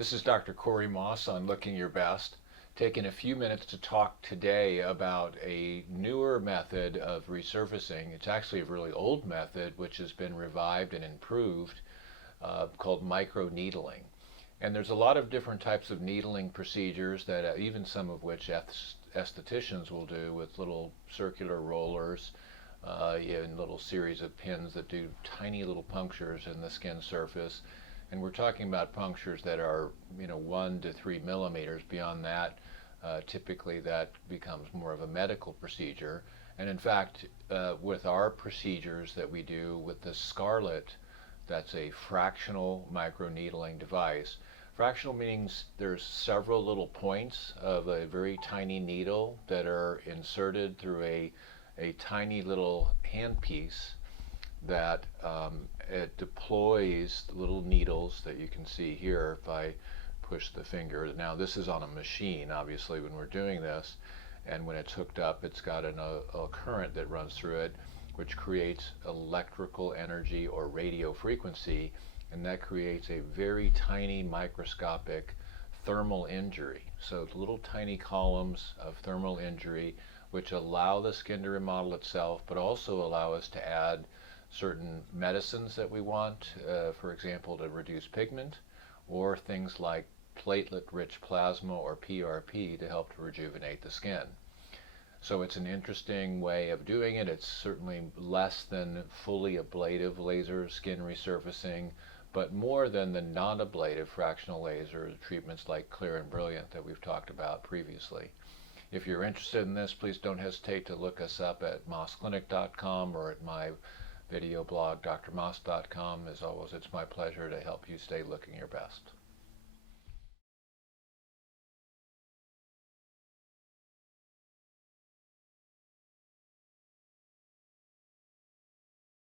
This is Dr. Corey Maas on Looking Your Best, taking a few minutes to talk today about a newer method of resurfacing. It's actually a really old method which has been revived and improved, called microneedling. And there's a lot of different types of needling procedures that even some of which estheticians will do with little circular rollers and little series of pins that do tiny little punctures in the skin surface. And we're talking about punctures that are, 1 to 3 millimeters. Beyond that, typically that becomes more of a medical procedure. And in fact, with our procedures that we do with the Scarlet, that's a fractional microneedling device. Fractional means there's several little points of a very tiny needle that are inserted through a tiny little handpiece that it deploys little needles that you can see here if I push the finger. Now this is on a machine, obviously, when we're doing this, and when it's hooked up, it's got a current that runs through it, which creates electrical energy or radio frequency, and that creates a very tiny microscopic thermal injury. So little tiny columns of thermal injury which allow the skin to remodel itself, but also allow us to add certain medicines that we want, for example, to reduce pigment, or things like platelet-rich plasma or PRP to help to rejuvenate the skin. So it's an interesting way of doing it. It's certainly less than fully ablative laser skin resurfacing, but more than the non-ablative fractional laser treatments like Clear and Brilliant that we've talked about previously. If you're interested in this, please don't hesitate to look us up at maasclinic.com or at my video blog, drmaas.com. As always, it's my pleasure to help you stay looking your best.